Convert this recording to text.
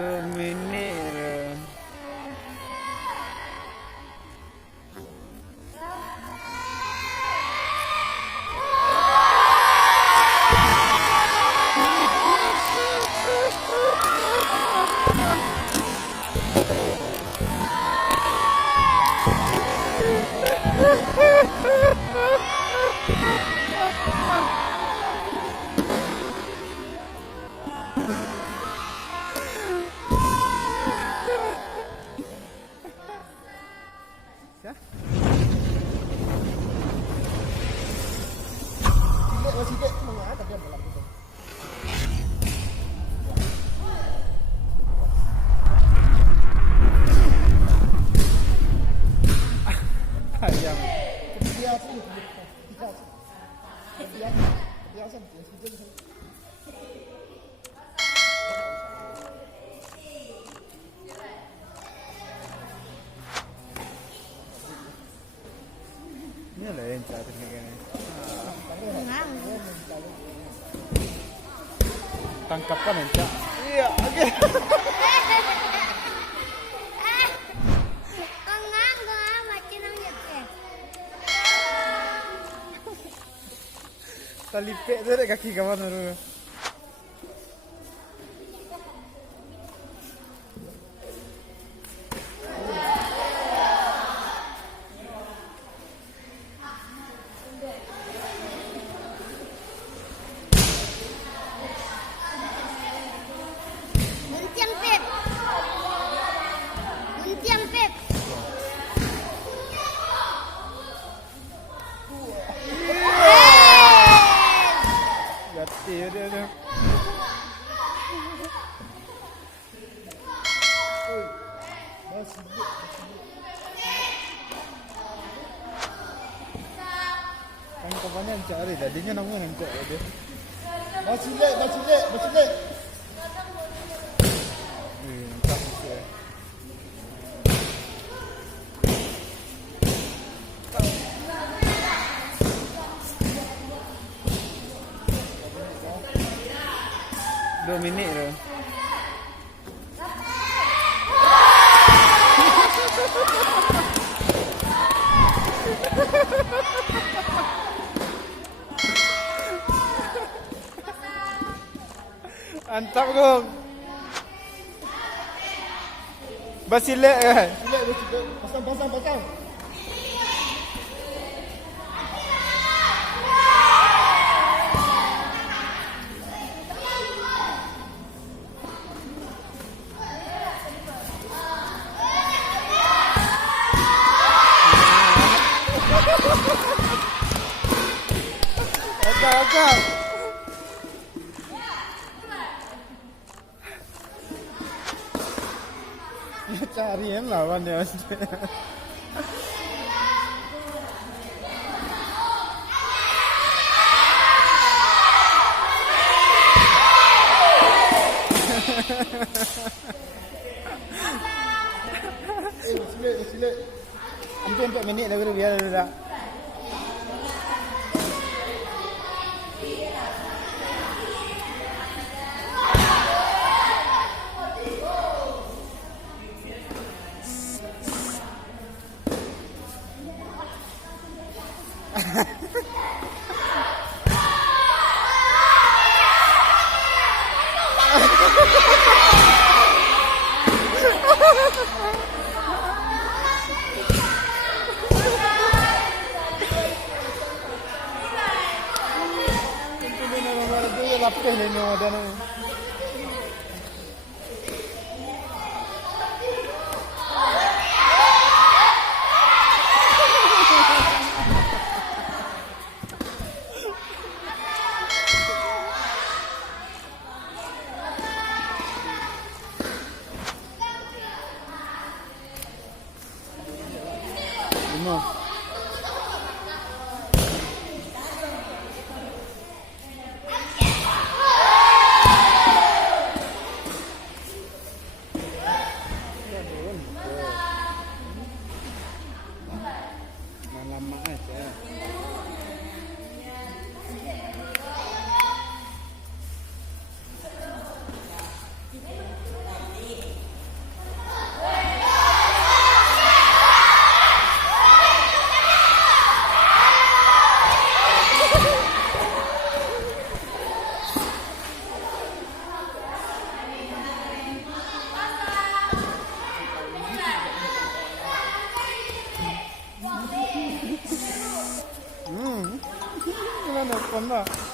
Dominir. Sikit mengarah tapi dalam tu. Ayam. Dia tu. Dia asam. Ini lah yang cakap ni kan. Tangkapan yang cak. Iya, okey. Tali pek tu dek kaki kawan tu. Gati dia tu. Kan kawannya cari dah. Dia nak ngomong kok dia. Bacilek. Tak bisa. Dominir tu. Antap kong. Basilek kan? Pasang. Akak. Dia cari yang lawan dia. Bacilek. Hampir 4 minit dah boleh biar dah. Lapis ni ada ni. Lima. lah.